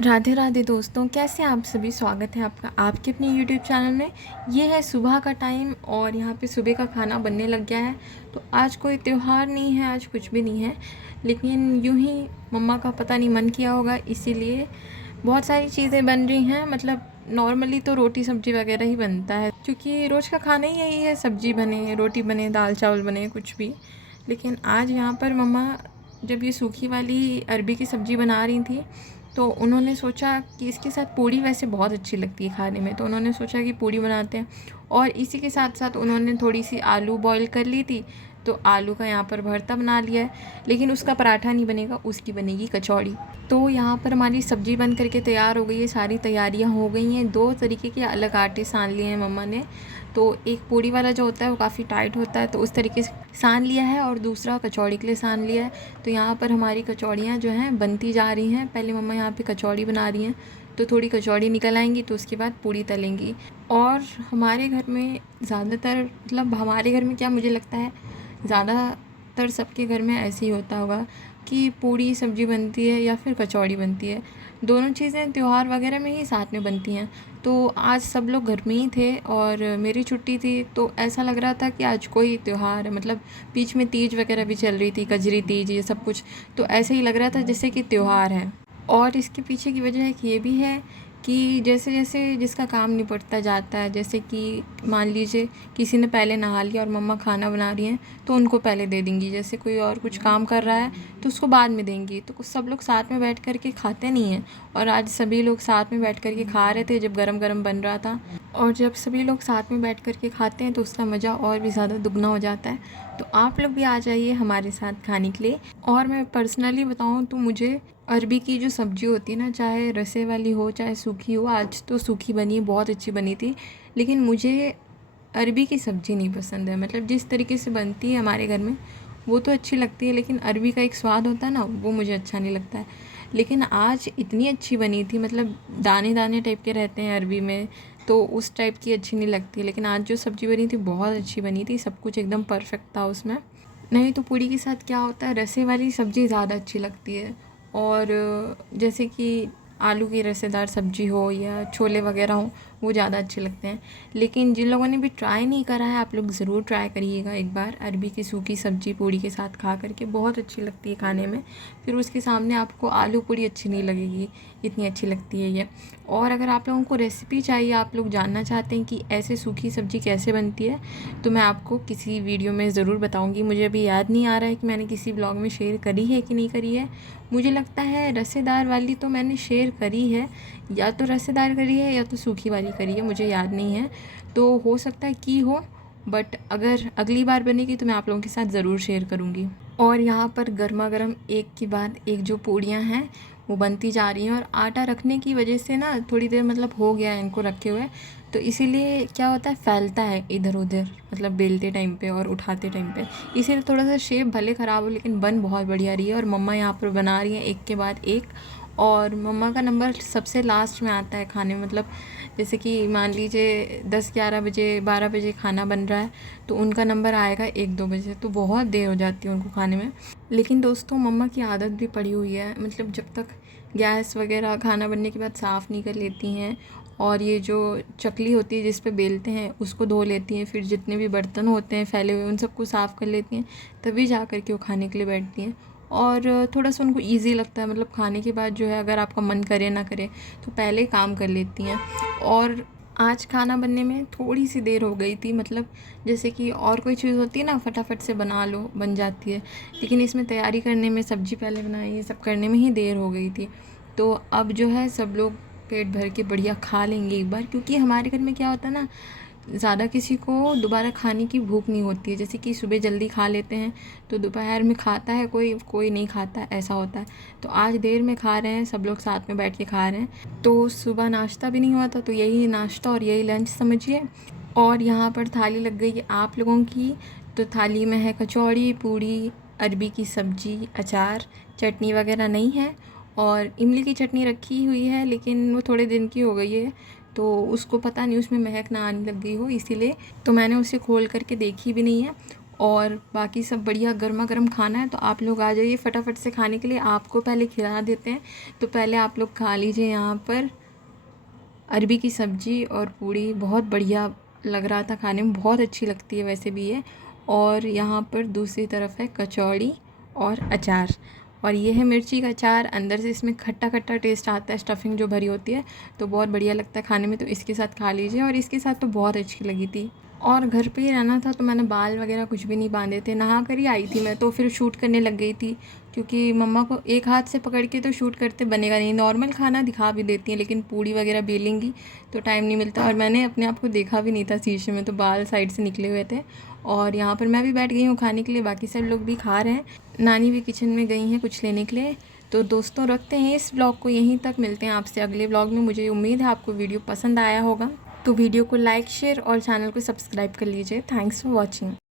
राधे राधे दोस्तों, कैसे हैं आप सभी। स्वागत है आपका आपके अपने यूट्यूब चैनल में। ये है सुबह का टाइम और यहाँ पे सुबह का खाना बनने लग गया है। तो आज कोई त्यौहार नहीं है, आज कुछ भी नहीं है, लेकिन यूं ही मम्मा का पता नहीं मन किया होगा, इसीलिए बहुत सारी चीज़ें बन रही हैं। मतलब नॉर्मली तो रोटी सब्जी वगैरह ही बनता है, क्योंकि रोज़ का खाना ही यही है, सब्जी बने, रोटी बने, दाल चावल बने, कुछ भी। लेकिन आज यहाँ पर मम्मा जब ये सूखी वाली अरबी की सब्ज़ी बना रही थी, तो उन्होंने सोचा कि इसके साथ पूड़ी वैसे बहुत अच्छी लगती है खाने में, तो उन्होंने सोचा कि पूड़ी बनाते हैं। और इसी के साथ साथ उन्होंने थोड़ी सी आलू बॉईल कर ली थी, तो आलू का यहाँ पर भरता बना लिया है। लेकिन उसका पराठा नहीं बनेगा, उसकी बनेगी कचौड़ी। तो यहाँ पर हमारी सब्ज़ी बन करके तैयार हो गई है, सारी तैयारियाँ हो गई हैं। दो तरीके के अलग आटे सान लिए हैं मम्मा ने। तो एक पूड़ी वाला जो होता है वो काफ़ी टाइट होता है, तो उस तरीके से सान लिया है, और दूसरा कचौड़ी के लिए सान लिया है। तो यहाँ पर हमारी कचौड़ियाँ जो हैं बनती जा रही हैं। पहले मम्मा यहाँ पे कचौड़ी बना रही हैं, तो थोड़ी कचौड़ी निकल आएंगी, तो उसके बाद पूड़ी तलेंगी। और हमारे घर में ज़्यादातर, मतलब हमारे घर में क्या, मुझे लगता है ज़्यादातर सबके घर में ऐसे ही होता होगा कि पूड़ी सब्ज़ी बनती है या फिर कचौड़ी बनती है। दोनों चीज़ें त्यौहार वगैरह में ही साथ में बनती हैं। तो आज सब लोग घर में ही थे और मेरी छुट्टी थी, तो ऐसा लग रहा था कि आज कोई त्यौहार है। मतलब बीच में तीज वगैरह भी चल रही थी, कजरी तीज, ये सब कुछ, तो ऐसे ही लग रहा था जैसे कि त्यौहार है। और इसके पीछे की वजह एक ये भी है कि जैसे जैसे जिसका काम निपटता जाता है, जैसे कि मान लीजिए किसी ने पहले नहा लिया और मम्मा खाना बना रही हैं, तो उनको पहले दे देंगी। जैसे कोई और कुछ काम कर रहा है तो उसको बाद में देंगी। तो सब लोग साथ में बैठ कर के खाते नहीं हैं, और आज सभी लोग साथ में बैठ कर के खा रहे थे जब गरम गरम बन रहा था। और जब सभी लोग साथ में बैठ कर के खाते हैं तो उसका मज़ा और भी ज़्यादा दुगना हो जाता है। तो आप लोग भी आ जाइए हमारे साथ खाने के लिए। और मैं पर्सनली बताऊँ तो मुझे अरबी की जो सब्ज़ी होती है ना, चाहे रसे वाली हो चाहे सूखी हो, आज तो सूखी बनी, बहुत अच्छी बनी थी, लेकिन मुझे अरबी की सब्ज़ी नहीं पसंद है। मतलब जिस तरीके से बनती है हमारे घर में वो तो अच्छी लगती है, लेकिन अरबी का एक स्वाद होता है ना, वो मुझे अच्छा नहीं लगता है। लेकिन आज इतनी अच्छी बनी थी, मतलब दाने दाने टाइप के रहते हैं अरबी में, तो उस टाइप की अच्छी नहीं लगती। लेकिन आज जो सब्ज़ी बनी थी बहुत अच्छी बनी थी, सब कुछ एकदम परफेक्ट था उसमें। नहीं तो पूड़ी के साथ क्या होता है, रसे वाली सब्ज़ी ज़्यादा अच्छी लगती है। और जैसे कि आलू की रसेदार सब्ज़ी हो या छोले वगैरह हो, वो ज़्यादा अच्छे लगते हैं। लेकिन जिन लोगों ने भी ट्राई नहीं करा है, आप लोग ज़रूर ट्राई करिएगा एक बार। अरबी की सूखी सब्ज़ी पूड़ी के साथ खा करके बहुत अच्छी लगती है खाने में। फिर उसके सामने आपको आलू पूड़ी अच्छी नहीं लगेगी, इतनी अच्छी लगती है ये। और अगर आप लोगों को रेसिपी चाहिए, आप लोग जानना चाहते हैं कि ऐसे सूखी सब्ज़ी कैसे बनती है, तो मैं आपको किसी वीडियो में ज़रूर बताऊँगी। मुझे अभी याद नहीं आ रहा है कि मैंने किसी ब्लॉग में शेयर करी है कि नहीं करी है। मुझे लगता है रसेदार वाली तो मैंने शेयर करी है, या तो रसेदार करी है या तो सूखी वाली करी है, मुझे याद नहीं है। तो हो सकता है कि हो, बट अगर अगली बार बनेगी तो मैं आप लोगों के साथ ज़रूर शेयर करूँगी। और यहाँ पर गर्मा गर्म एक के बाद एक जो पूड़ियाँ हैं वो बनती जा रही हैं। और आटा रखने की वजह से ना थोड़ी देर मतलब हो गया है इनको रखे हुए, तो इसीलिए क्या होता है, फैलता है इधर उधर, मतलब बेलते टाइम पे और उठाते टाइम पे। इसीलिए थोड़ा सा शेप भले ख़राब हो, लेकिन बन बहुत बढ़िया रही है। और मम्मा यहाँ पर बना रही हैं एक के बाद एक। और मम्मा का नंबर सबसे लास्ट में आता है खाने में। मतलब जैसे कि मान लीजिए 10-11 बजे, 12 बजे खाना बन रहा है, तो उनका नंबर आएगा 1-2 बजे, तो बहुत देर हो जाती है उनको खाने में। लेकिन दोस्तों मम्मा की आदत भी पड़ी हुई है, मतलब जब तक गैस वगैरह खाना बनने के बाद साफ़ नहीं कर लेती हैं, और ये जो चकली होती है जिस पे बेलते हैं उसको धो लेती हैं, फिर जितने भी बर्तन होते हैं फैले हुए उन सबको साफ़ कर लेती हैं, तभी जा कर के वो खाने के लिए बैठती हैं। और थोड़ा सा उनको ईज़ी लगता है, मतलब खाने के बाद जो है, अगर आपका मन करे ना करे तो पहले काम कर लेती हैं। और आज खाना बनने में थोड़ी सी देर हो गई थी, मतलब जैसे कि और कोई चीज़ होती है ना, फटाफट से बना लो, बन जाती है, लेकिन इसमें तैयारी करने में, सब्ज़ी पहले बनाई, ये सब करने में ही देर हो गई थी। तो अब जो है सब लोग पेट भर के बढ़िया खा लेंगे एक बार, क्योंकि हमारे घर में क्या होता है ना, ज़्यादा किसी को दोबारा खाने की भूख नहीं होती है। जैसे कि सुबह जल्दी खा लेते हैं तो दोपहर में खाता है कोई, कोई नहीं खाता, ऐसा होता है। तो आज देर में खा रहे हैं, सब लोग साथ में बैठ के खा रहे हैं। तो सुबह नाश्ता भी नहीं हुआ था, तो यही नाश्ता और यही लंच समझिए। और यहाँ पर थाली लग गई है आप लोगों की। तो थाली में है कचौड़ी, पूड़ी, अरबी की सब्ज़ी, अचार, चटनी वगैरह नहीं है। और इमली की चटनी रखी हुई है, लेकिन वो थोड़े दिन की हो गई है, तो उसको पता नहीं उसमें महक ना आने लग गई हो, इसीलिए तो मैंने उसे खोल करके देखी भी नहीं है। और बाकी सब बढ़िया गर्मा गर्म खाना है। तो आप लोग आ जाइए फटाफट से खाने के लिए, आपको पहले खिला देते हैं। तो पहले आप लोग खा लीजिए यहाँ पर अरबी की सब्ज़ी और पूड़ी। बहुत बढ़िया लग रहा था खाने में, बहुत अच्छी लगती है वैसे भी ये। और यहाँ पर दूसरी तरफ है कचौड़ी और अचार, और ये है मिर्ची का अचार। अंदर से इसमें खट्टा खट्टा टेस्ट आता है, स्टफिंग जो भरी होती है, तो बहुत बढ़िया लगता है खाने में। तो इसके साथ खा लीजिए, और इसके साथ तो बहुत अच्छी लगी थी। और घर पे ही रहना था तो मैंने बाल वगैरह कुछ भी नहीं बांधे थे, नहा कर ही आई थी मैं, तो फिर शूट करने लग गई थी। क्योंकि मम्मा को एक हाथ से पकड़ के तो शूट करते बनेगा नहीं, नॉर्मल खाना दिखा भी देती हैं लेकिन पूड़ी वगैरह बेलेंगी तो टाइम नहीं मिलता। और मैंने अपने आप को देखा भी नहीं था शीशे में, तो बाल साइड से निकले हुए थे। और यहाँ पर मैं भी बैठ गई हूँ खाने के लिए, बाकी सब लोग भी खा रहे हैं। नानी भी किचन में गई हैं कुछ लेने के लिए। तो दोस्तों रखते हैं इस ब्लॉग को यहीं तक, मिलते हैं आपसे अगले ब्लॉग में। मुझे उम्मीद है आपको वीडियो पसंद आया होगा, तो वीडियो को लाइक शेयर और चैनल को सब्सक्राइब कर लीजिए। Thanks for watching.